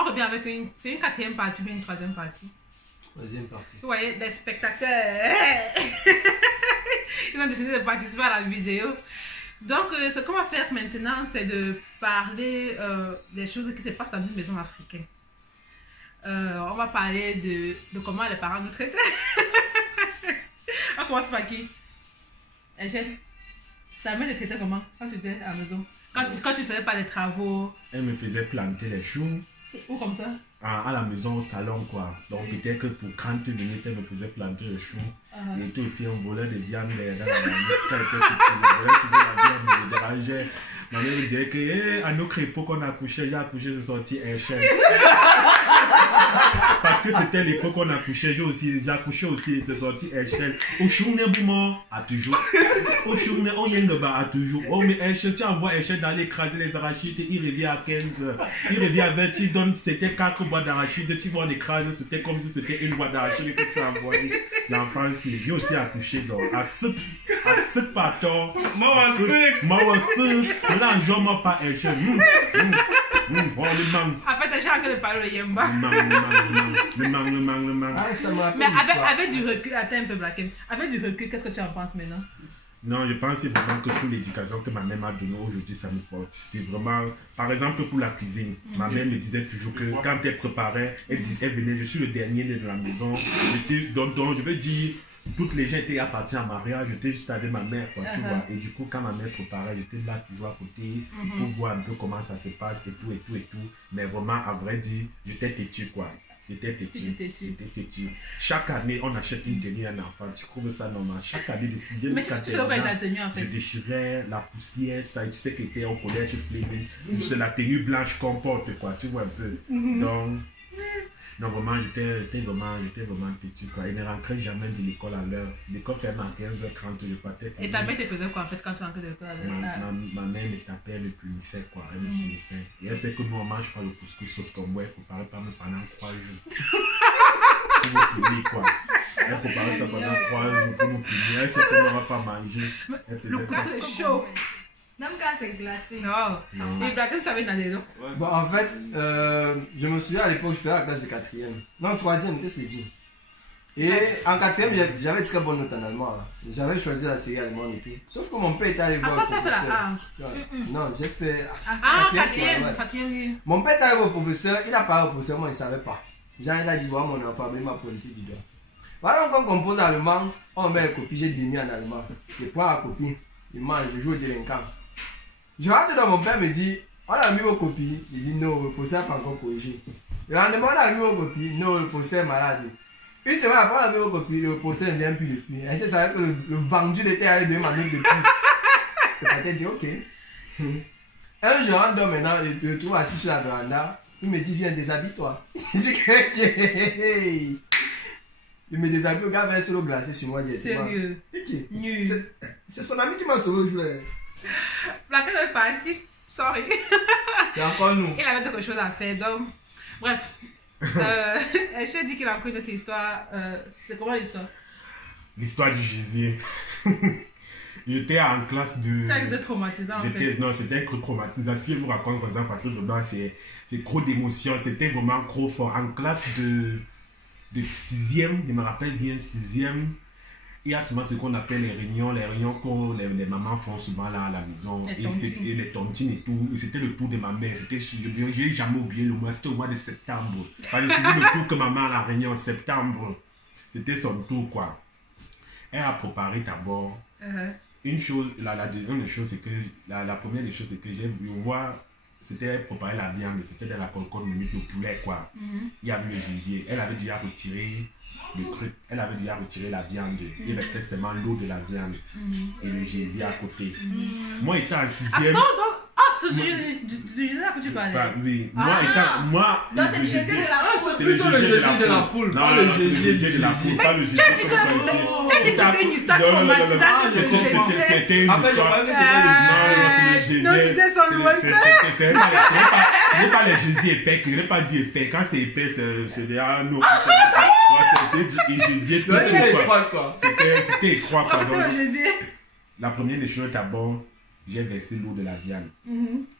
On revient avec c'est une quatrième partie, mais une troisième partie. Troisième partie. Vous voyez, les spectateurs, ils ont décidé de participer à la vidéo. Donc, ce qu'on va faire maintenant, c'est de parler des choses qui se passent dans une maison africaine. On va parler de comment les parents nous traitaient. On commence par qui? Eugène, ta mère te traitait comment quand tu étais à la maison? Quand tu ne faisais pas les travaux? Elle me faisait planter les choux. Ou comme ça? À la maison, au salon, quoi. Donc, peut-être que pour 30 minutes, elle me faisait planter les choux. Il était aussi un voleur de viande dans la maison. Quand elle était petite, il volait toujours la viande, il me dérangeait. Ma mère me disait que, à notre époque, on accouchait, j'ai accouché, c'est sorti un chien. Parce que c'était l'époque où on accouchait, j'ai accouché aussi, c'est sorti un chien. Au choune boumon, à toujours. Au choune, on y est là-bas, à toujours. Oh, mais un chien, tu envoies un chien d'aller écraser les arachides, il revient à 15. Il revient à 20, il donne, c'était 4 bois d'arachides, tu vois, on écrase, c'était comme si c'était une boîte d'arachides que tu as envoyé. L'enfant, j'ai aussi accouché, donc, à ce pâton. Moi aussi. Là, je ne m'en pas un chien. En fait, j'ai arrêté de parler de Yemba. Le mang. Mais avec du recul, attends un peu, Blacken. Avec du recul, qu'est-ce que tu en penses maintenant? Non, je pense vraiment que toute l'éducation que ma mère m'a donnée aujourd'hui, ça me fortifie. C'est vraiment, par exemple, pour la cuisine. Ma mère me disait toujours que quand elle préparait, elle venait, je suis le dernier né de la maison. Donc, je veux dire, toutes les gens étaient partis en mariage, j'étais juste avec ma mère, quoi, tu vois. Et du coup, quand ma mère préparait, j'étais là toujours à côté pour voir un peu comment ça se passe et tout. Mais vraiment, à vrai dire, j'étais têtu, quoi. J'étais têtu. Chaque année, on achète une tenue à un enfant. Tu trouves ça normal? Chaque année de 6e jusqu'à 7e, en fait. Je déchirais la poussière, ça, tu sais que était au collège Fleming. C'est la tenue blanche qu'on porte, quoi. Tu vois un peu. Donc, non, vraiment, j'étais vraiment têtu, quoi. Il ne rentrait jamais de l'école à l'heure. L'école fermait à 15h30, je partais. Et ta mère te faisait quoi, en fait, quand tu rentrais de l'école à l'heure? Ma mère me tapait, elle me punissait, quoi. Elle me punissait. Et elle sait que nous, on mange pas le couscous sauce comme moi. Elle préparait pas pendant 3 jours. Pour nous punir, quoi. Elle préparait ça pendant 3 jours pour nous punir. Elle sait qu'on n'aura pas mangé. Le couscous est chaud. Même quand c'est glacé. Non. Et Blacken, tu avais dans les dents. Bon, en fait, je me souviens à l'époque, je faisais la classe de 4e. Non, 3e, qu'est-ce que je dis? Et en 4e, j'avais très bonne note en allemand. J'avais choisi la série allemande et tout. Sauf que mon père était allé voir. Ah, ça, tu as fait la A? Non, j'ai fait. Ah, 4e, oui. Mon père était allé voir au professeur, il a parlé au professeur, moi, il ne savait pas. Genre, il a dit, voilà mon enfant, mais il m'a pointé du doigt. Voilà, quand on compose allemand, on met les copies, j'ai démis en allemand. Je prends la copie, il mange, je joue au délinquant. Je rentre dans mon père me dit, on a mis vos copies. Il dit non, le professeur n'a pas encore corrigé. Le lendemain, on a mis vos copies. Non, le professeur est malade. Une semaine après, on a mis vos copies. Le professeur ne vient plus depuis. Et c'est ça que le vendu était allé donner ma note depuis. Le père dit ok. Un jour, je rentre maintenant, je le trouve assis sur la véranda. Il me dit, viens, déshabille-toi. Il dit que. Il me déshabille, le gars va sur l'eau glacée sur moi. Sérieux? Nul. C'est son ami qui m'a sauvé aujourd'hui. Blacken est parti. Sorry. C'est encore nous. Il avait quelque chose à faire. Donc, bref. Je dit qu'il a appris notre histoire. C'est comment l'histoire? L'histoire du gésier. J'étais en classe de. C'était traumatisant en fait. Non, c'était trop traumatisant. Si je vous raconte comme ça, parce que vraiment, c'est trop d'émotions. C'était vraiment trop fort. En classe de 6e, je me rappelle bien, 6e. Il y a souvent ce qu'on appelle les réunions que les mamans font souvent là à la maison. Et les tontines et tout. Et c'était le tour de ma mère. J'ai jamais oublié le mois. C'était au mois de septembre. Parce que c'était le tour que maman a la réunion en septembre. C'était son tour, quoi. Elle a préparé d'abord. Une chose, la deuxième des choses, c'est que la première des choses, c'est que j'ai voulu voir. C'était préparer la viande. C'était dans la concorde minute le poulet, quoi. Il y avait le gésier. Elle avait déjà retiré le truc, elle avait déjà retiré la viande, il restait seulement l'eau de la viande et le gésier à côté. Moi étant en 6e. C'est du gésier que tu parlais. Oui, donc c'est le gésier de la poule. C'est le gésier de la poule. Non, le gésier de la poule, pas le gésier que vous connaissez. C'était une histoire traumatisante. C'était une histoire. Non, c'était son lointain. Ce n'est pas les gésiers épais, je n'ai pas dit épais. Quand c'est épais, c'est déjà nous. C'était étroit, quoi. La première des choses, d'abord, j'ai versé l'eau de la viande.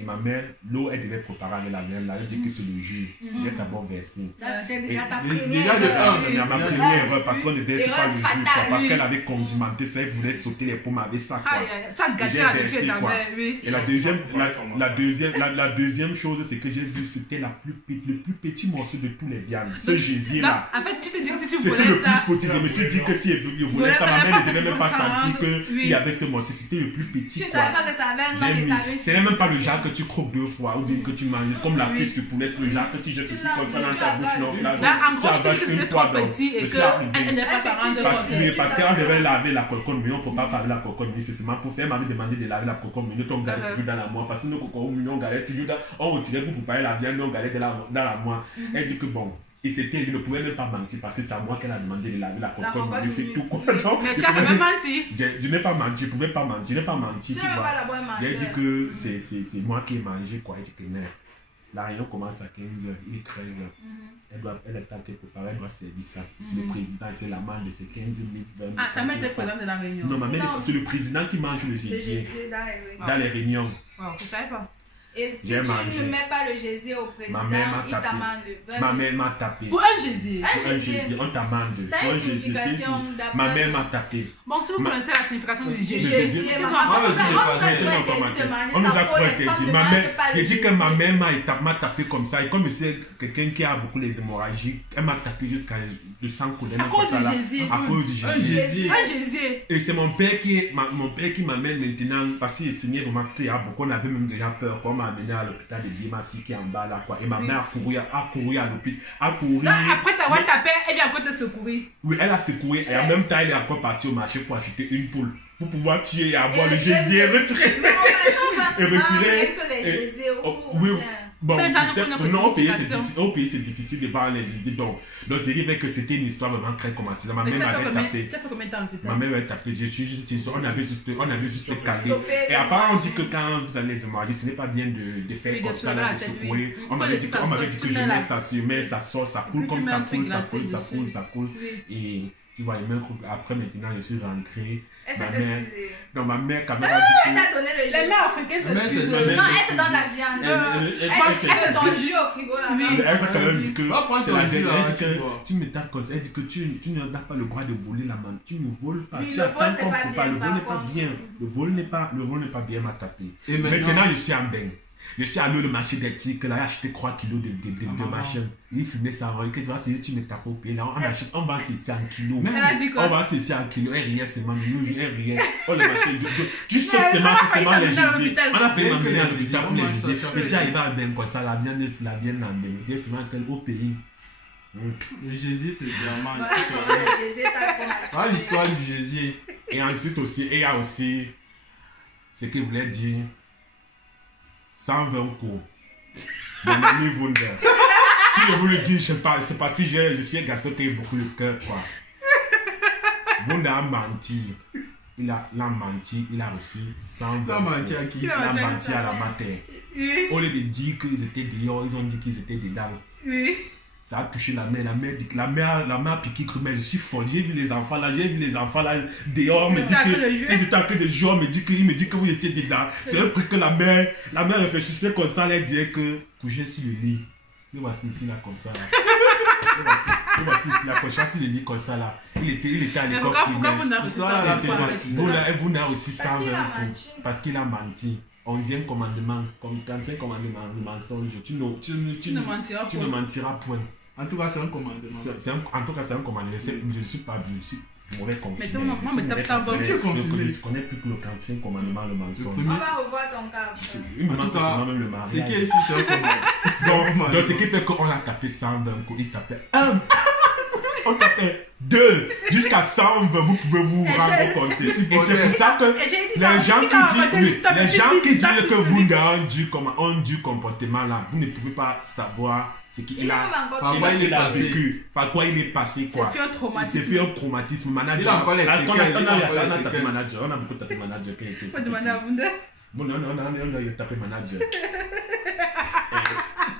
Et ma mère, l'eau, elle devait préparer avec la même. Là, elle dit que c'est le jus. J'ai d'abord versé. Ça, c'était déjà ta Déjà première de erreur. Mais ma première erreur, parce qu'on ne verse Erreur pas le jus, quoi, fatale, parce oui. qu'elle avait condimenté ça, elle voulait sauter les pommes avec ça, quoi. Aïe, aïe, tu as gâté J'ai la versé, nourriture de ta quoi. mère, oui. Et la deuxième chose, c'est que j'ai vu, c'était le plus petit morceau de tous les viandes. Ce gésier là. En fait, tu te dis que si tu C'était voulais le ça. plus petit. Je me suis dit que si je voulais ça, ma mère n'avait même pas senti Oui. qu'il y avait ce morceau. C'était le plus petit. Tu ne quoi. savais pas que ça avait un nom, J'ai mais mis- ça avait une C'est même pas le genre que tu croques 2 fois ou bien que tu manges comme la cuisse du poulet, c'est le genre que tu jettes aussi comme ça dans ta bouche. Non, là, En gros, tu je te avales dis que une c'était fois, trop donc, petit et je suis arrivé. qu'elle n'est pas s'en rendre Parce compte. parce qu'on devait laver la cocotte mignon, faut pas parler de la cocotte mignon, c'est seulement pour faire. Elle m'avait demandé de laver la cocotte mignon, on galait toujours dans la moire. Parce que nos cocottes mignons, on galait toujours dans. On retirait pour préparer la viande, on galait dans la moire. Elle dit que bon. Et c'était, je ne pouvais même pas mentir parce que c'est à moi qu'elle a demandé de laver la cocotte mignon, c'est tout quoi. Donc, Mais tu as quand même menti. je n'ai pas menti, je pouvais pas mentir, je n'ai pas menti, Tu tu n'avais vois. pas la bonne J'ai dit mangeur. que c'est moi qui ai mangé quoi. Elle dit que non. La réunion commence à 15h, il est 13h. Elle est en train de préparer, elle doit servir ça. C'est le président et c'est la manne de ces 15 minutes, 20 minutes. Ah, ta mère était présente de la réunion. Non, ma mère, Non. c'est le président qui mange le Le gésier gésier dans les rues. dans les réunions. Wow, je savais pas. Et si tu J'ai mangé. ne mets pas le gésier au président, Ma mère m'a il tapé. t'amende 20 Ma 000. mère m'a tapé. Pour un gésier. Un Un gésier. gésier, on t'amende. Ça a une Un gésier, signification c'est- d'après- Ma mère m'a tapé. Bon, si vous Ma- connaissez la signification du Le gésier. gésier, Dis-moi, maman, moi, je on l'ai nous pas a dit, fait Non, interdit comment de dire. manger On nous ça a pour quoi les femmes interdit. ne Ma mangent mère, pas le j'ai dit que gésier. ma mère m'a tapé comme ça. Et comme c'est quelqu'un qui a beaucoup les hémorragies, elle m'a tapé jusqu'à le sang couler. À cause du gésier. À cause du Un gésier. gésier. Un gésier. Et c'est mon père qui m'amène maintenant, parce qu'il signait vraiment, c'était beaucoup, on avait même déjà peur, quand on m'a amené à l'hôpital de Biémassi qui est en bas là, quoi. Et ma mère a couru à l'hôpital, a couru. Donc, après t'avoir tapé, elle vient encore te secourir. Oui, elle a secoué, et en même temps, elle est encore partie au marché pour acheter une poule, pour pouvoir tuer et avoir Et le gésier retiré. Mais on va Et retiré. que les Et- gésiers Oh, ou oui. bien. Bon, Mais ça nous c'est- connaît non, au pays, signification. c'est difficile de parler les gésiers. Donc c'est vrai que c'était une histoire vraiment très traumatisante. Ma Mais mère tu as m'avait fait tapé. combien de temps à l'hôpital? Ma mère m'avait tapé, on avait juste calé. Stopper Et le après, on mal. dit que quand vous allez les hémorragies, ce n'est pas bien de faire Oui, de comme se ça, là, laver de la tête, secouer. oui. On m'avait dit que Tu je mets mets la- ça sur, mais ça sort, ça coule Puis comme tu mets ça un truc coule, ça glacé coule, ça dessus. coule, ça coule. Oui. Et tu vois, après maintenant, je suis rentré. Elle Ma s'est mère, excusée. non, ma mère, quand même, a Elle dit t'a donné le Les gésier. mères africaines, Mais c'est c'est excuse. jamais- Non, elle te donne la viande. Elle te donne jus au frigo là-bas. Oui. Elle s'est quand même dit que Va prendre c'est ton la jus, dernière. là, Elle dit tu que vois. tu me tapes comme ça. Elle dit que tu n'as pas le droit de voler la main. Tu ne voles pas. Oui, Tu le attends vol, c'est qu'on pas coupe bien, Le vol par n'est pas contre. bien. Le vol n'est pas bien m'a tapé. Et Maintenant, je suis en bain. Je suis allé au marché des tics, là, j'ai acheté 3 kilos de machin. Il fumait ça avant. Que tu vois, c'est tu me tapes au pied. Là, on va cesser en kilos. Elle a dit quoi? On va cesser en kilos. Elle riait, c'est maman. Nous, elle riait. Oh, le machin. Tu sais que c'est on a failli les t'amener à gésiers. l'hôpital. On a fait Bien m'amener que à les l'hôpital pour gésiers, les on gésiers. mange ça, Je suis arrivé à bain comme ça. La viande en bain. Je dis, c'est quel au pays. Le gésier, c'est vraiment Voilà, le gésier t'a traumatisé. Ah, l'histoire du gésier. Et ensuite aussi, il y a aussi ce qu'il voulait dire 120 coups. Mon ami Wunder. Si je vous le dis, je sais pas si je suis un garçon qui a beaucoup le cœur, quoi. Wunder a menti. Il a menti, il a reçu 120 Tu as menti à coups. qui? Il a menti à la mater. Oui. Au lieu de dire qu'ils étaient dehors, ils ont dit qu'ils étaient dedans. Oui. Ça a touché la mère. La mère dit que la mère a piqué cru, mais je suis folle. J'ai vu les enfants là dehors. On me dit Ils étaient en train de jouer. qu'ils étaient en train de jouer. Il me dit que vous étiez dedans. C'est un truc que la mère réfléchissait comme ça. Elle disait que coucher sur le lit. Le voici ici là comme ça. Là. Le voici ici là, couché sur le lit comme ça là. Il était à Mais l'école pourquoi vous primaire. n'avez L'histoire, pas là, fait là, Vous n'avez aussi Parce qu'il 120 a coups. menti. Parce qu'il a menti. 11e commandement, comme 45e commandement, le mensonge. Tu ne mentiras tu point. ne mentiras point. En tout cas, c'est un commandement. En tout cas, c'est un commandement. Je ne suis pas mauvais confirmé. Mais tu vois, moi, me tape ça avant. Tu es confirmé. Je connais plus que le 40e commandement, le mensonge. premier. On va revoir ton cas après. Il me En tout manque cas, seulement même le Ce qui est mariage. sûr, c'est un commandement. Donc, ce qui fait qu'on a tapé 120 coups, il tapait 1. On tapait 2. Jusqu'à 120, vous pouvez vous rendre compte. Et c'est pour ça que Et j'ai dit, les gens les qui disent que vous avez un du comportement là, vous ne pouvez pas savoir ce qu'il Il a. a même encore Par quoi il est passé. vécu, par quoi il est passé, quoi. C'est fait un traumatisme. C'est fait un traumatisme. Manager. Il a encore les Parce qu'on a- séquelles, on il a encore les tapé séquelles. manager. On a beaucoup tapé manager. qui était- Faut demander à Wunder. Bon, non, on a tapé manager.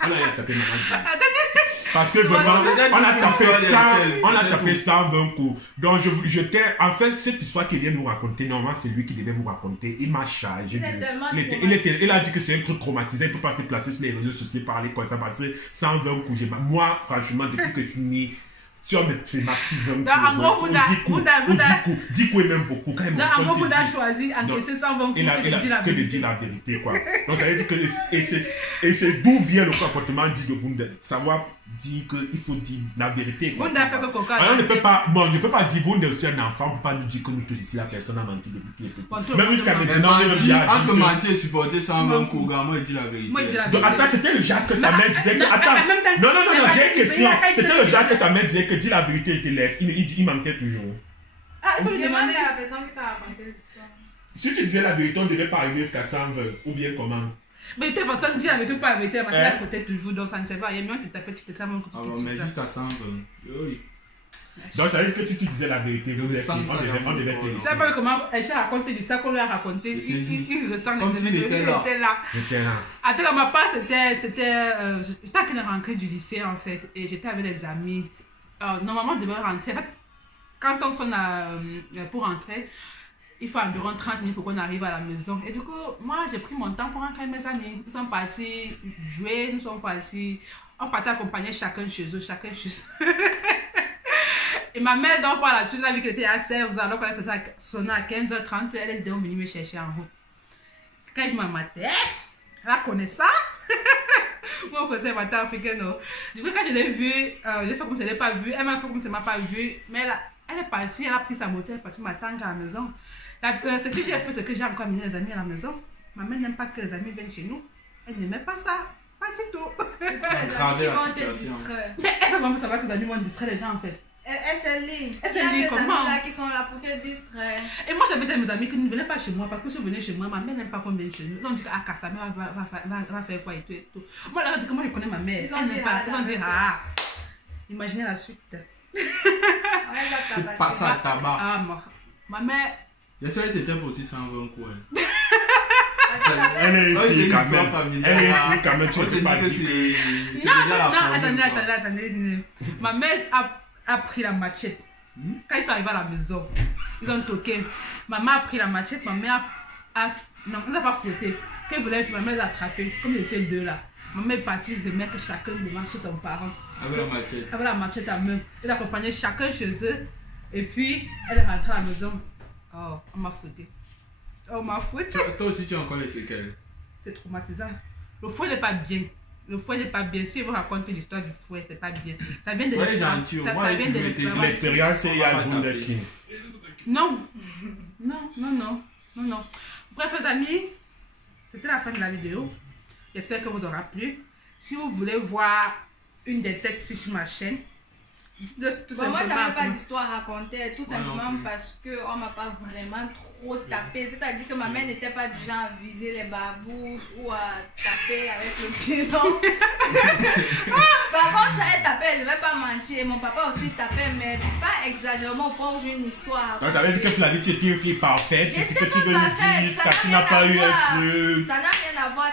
On a tapé manager. Parce que vraiment, on a tapé 120 coups. Donc, en fait, cette histoire qu'il vient nous raconter, normalement, c'est lui qui devait vous raconter. Il m'a chargé. Il a dit que c'est un truc traumatisé. Il ne peut pas se placer sur les réseaux sociaux, parler comme ça, parce que 120 coups. Moi, franchement, depuis que c'est né, si on met maximum 20 coups, en gros, 10 coups et même beaucoup. En gros, vous avez choisi encaisser 120 coups que de dire la vérité, quoi. Donc, ça veut dire que, et c'est d'où vient le comportement dit de Wunda. Savoir dire qu'il faut dire la vérité. Wunda fait que coca. On ne peut pas, je ne peux pas dire Wunda aussi un enfant, on ne peut pas nous dire que nous tous ici, la personne a menti depuis qu'il est petit. Même jusqu'à maintenant, entre mentir et supporter 120 coups, moi, il dit la vérité. Donc, attends, c'était le genre que sa mère disait que. Attends, non, j'ai une question. C'était le genre que sa mère disait que dis la vérité, il te laisse. Il mentait toujours. Ah, il faut lui demander à la personne qui t'a raconté l'histoire. Si tu disais la vérité, on ne devait pas arriver jusqu'à 120, ou bien comment? Mais t'es personne dit la vérité ou pas la vérité, parce que la faute toujours, donc ça ne sert pas. Il y a mieux que tu t'appelles, tu te sais mon coup. Mais jusqu'à 120. Donc ça veut dire que si tu disais la vérité, on devait te laisser. Ça pas comment Aïcha raconte l'histoire qu'on lui a raconté. Il ressent les événements. Il était là. Attends, ma part, j'étais en train de rentrer du lycée en fait, et j'étais avec des amis. Normalement, on devait rentrer. En fait, quand on sonne pour rentrer, il faut environ 30 minutes pour qu'on arrive à la maison. Et du coup, moi, j'ai pris mon temps pour rentrer avec mes amis. Nous sommes partis jouer, on partait accompagner chacun chez eux. Et ma mère, donc, par la suite, elle a vu qu'elle était à 16 ans, donc elle a sonné à 15h30, elle est venue me chercher en route. Quand je m'a maté, elle connaît ça. Moi, je connais matin africain, non. Du coup, quand je l'ai vue, j'ai fait comme si elle n'avait pas vu, elle m'a fait comme si elle ne m'a pas vu, mais elle est partie, elle a pris sa moto, elle est partie m'attendre à la maison. Ce que j'ai fait, c'est que j'ai encore amené les amis à la maison. Ma mère n'aime pas que les amis viennent chez nous. Elle n'aimait pas ça. Pas du tout. Mais elle veut vraiment savoir que les amis vont distraire les gens en fait. Elle se lit. Elle se lit comment? Là qui sont là pour te distraire. Et moi j'avais dit à mes amis que ne venez pas chez moi parce que si vous venez chez moi, ma mère n'aime pas qu'on vienne chez nous. Ils ont dit que ta mère va faire quoi et tout et tout. Moi je leur ai dit que moi je connais ma mère. Ils ont dit imaginez la suite. C'est pas ça, tabac. Ah, ma mère. J'espère que c'était pour aussi 120 coups. Elle est une fille quand même. Elle est une fille quand même. Tu sais pas dire. Non, attendez. Ma mère a pris la machette. Quand ils sont arrivés à la maison, ils ont toqué. Maman a pris la machette. Ma mère non, elle n'a pas flotté. Quand elle voulait, ma mère l'a attrapé. Comme ils étaient deux là. Ma mère est partie remettre chacun devant chez son parent. Avec la machette. Avec la machette à main. Elle accompagnait chacun chez eux. Et puis, elle est rentrée à la maison. Oh, on m'a fouetté. On m'a fouetté. Toi aussi, tu as encore les séquelles. C'est traumatisant. Le fouet n'est pas bien. Le fouet n'est pas bien. Si vous racontez l'histoire du fouet, c'est pas bien. Ça vient de l'expérience. Ça vient de l'expérience. L'expérience, il y a le Wunda King. Non. Bref, les amis, c'était la fin de la vidéo. J'espère que vous aura plu. Si vous voulez voir une des têtes sur ma chaîne, moi, j'avais pas d'histoire à raconter, tout simplement parce qu'on m'a pas vraiment trop tapé. C'est-à-dire que ma mère n'était pas du genre à viser les babouches ou à taper avec le pilon. Par contre, elle tapait, je ne vais pas mentir. Mon papa aussi tapait, mais pas exagérément au point où j'ai une histoire. Donc, ça veut dire que tu l'as dit que tu étais une fille parfaite. C'est ce que tu veux nous dire, car tu n'as pas eu un truc. Ça n'a rien à voir,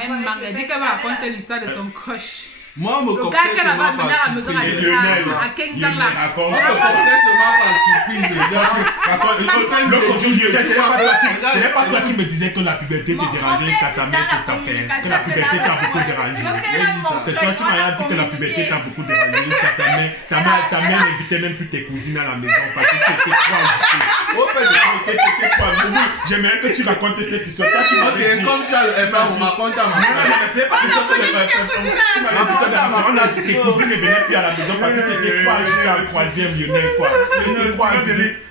Elle m'a dit qu'elle va raconter l'histoire de son crush. Moi, mon le gars qu'elle avait amené à la maison à 15 ans là. On me conseille seulement par surprise. L'autre jour, ce n'est pas toi qui me disais que la puberté te dérangeait jusqu'à ta mère qui t'appelle. Que la puberté t'a beaucoup dérangé. C'est toi qui m'as dit que la puberté t'a beaucoup dérangé jusqu'à ta mère. Ta mère n'invitait même plus tes cousines à la maison parce que c'était trop agité. J'aimerais que tu racontes cette histoire. Ok, comme tu as le FA, on raconte à ma mère. C'est pas que on a dit que tes cousines ne venaient plus à la maison parce que tu étais quoi agité en troisième, Lionel, quoi.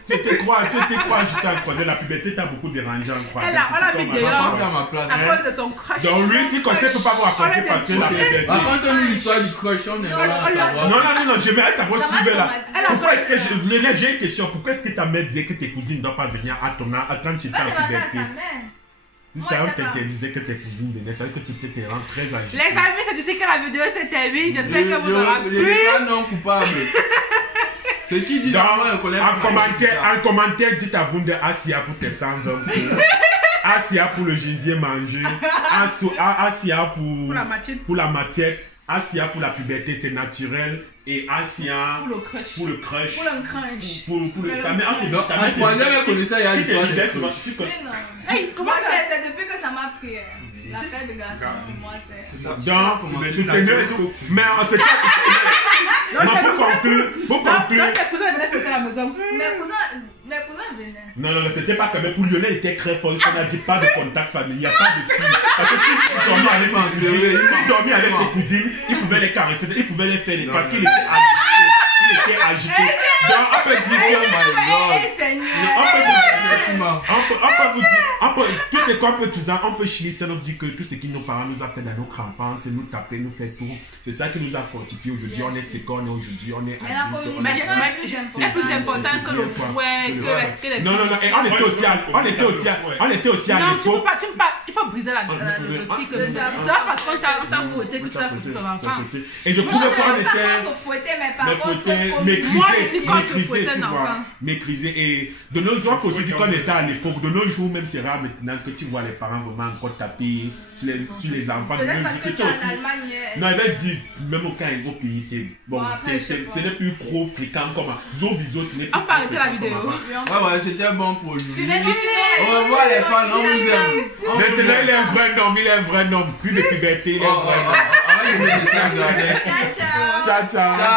Tu étais quoi agité en troisième, la puberté t'a beaucoup dérangé en troisième. Elle a mis dehors à cause de son crush. Donc lui, si conseil ne peut pas vous raconter parce que la puberté. Raconte-nous l'histoire du crush, on aimerait savoir. Non, je me reste à votre sujet là. Pourquoi est-ce que j'ai une question, pourquoi est-ce que ta mère disait que tes cousines ne doivent pas venir à ton âge quand tu étais en puberté? Si tu disais que tes cousines venaient, ça veut dire que tu t'étais très agité. Les amis, c'est d'ici que la vidéo s'est terminée. J'espère que vous aurez plu. Non coupable. Ce qui dit en commentaire, dites à Wunda Asia pour tes 120 coups. Asia pour le gisier mangé. Asia pour la matière. Asia pour la puberté, c'est naturel. Et Asia Pour le crush. pour le crush. Pour le crunch. Pour le C'est le ta mère, crunch. ta mère En troisième, elle connaissait, il y a qui l'histoire te disait des souvent, crushs. tu connais- Mais non. Hey, comment Moi, ça? c'est depuis que ça m'a pris. L'affaire de garçon, moi, c'est. Donc, mais c'était mais c'était. Non, pour Quand conclure. tes cousins venaient passer à la maison. Mes cousins venaient. Non, c'était pas que, mais pour Lionel, il était très fort. On a dit pas de contact familial, pas de filles. Parce que s'il dormait avec ses cousines, s'il dormait avec ses cousines, il pouvait les caresser, il pouvait les faire, parce qu'il était agité. Il était agité. Donc, on peut dire que, tout ce qu'on peut dire, on peut chier, ça nous dit que tout ce que nos parents nous ont fait dans notre enfance, c'est nous taper, nous faire tout. C'est ça qui nous a fortifié aujourd'hui. On est ce qu'on est aujourd'hui, on est Mais la adulte. communication Mais est plus c'est plus importante. important que le fouet, que les. Non, et on était aussi à Non, tu peux l'époque. pas, il faut briser le cycle. C'est pas parce qu'on t'a fouetté que tu as foutu ton enfant. Et je Non, pouvais mais pas, on pas était. contre fouetter, mais par Mais contre, faut Moi, je suis contre maîtriser, fouetter tu un vois, enfant. maîtriser. Et de nos jours, aussi dit qu'on était à l'époque, de nos jours, même c'est rare maintenant que tu vois les parents vraiment encore taper sur les enfants. De peut-être nos parce jours, que c'est tu es en aussi. Allemagne. Non, il va dire, même au cas où pays, c'est bon, Bon, après, je sais ce n'est plus trop fréquent comme Zobizo, ce n'est plus. On peut arrêter la vidéo. Ouais, c'était bon pour lui. Suivez nous On revoit les fans, on vous aime. Maintenant, il est un vrai homme, plus de puberté, il est un vrai homme. Arrête de me laisser regarder. Ciao, ciao. Ciao, ciao.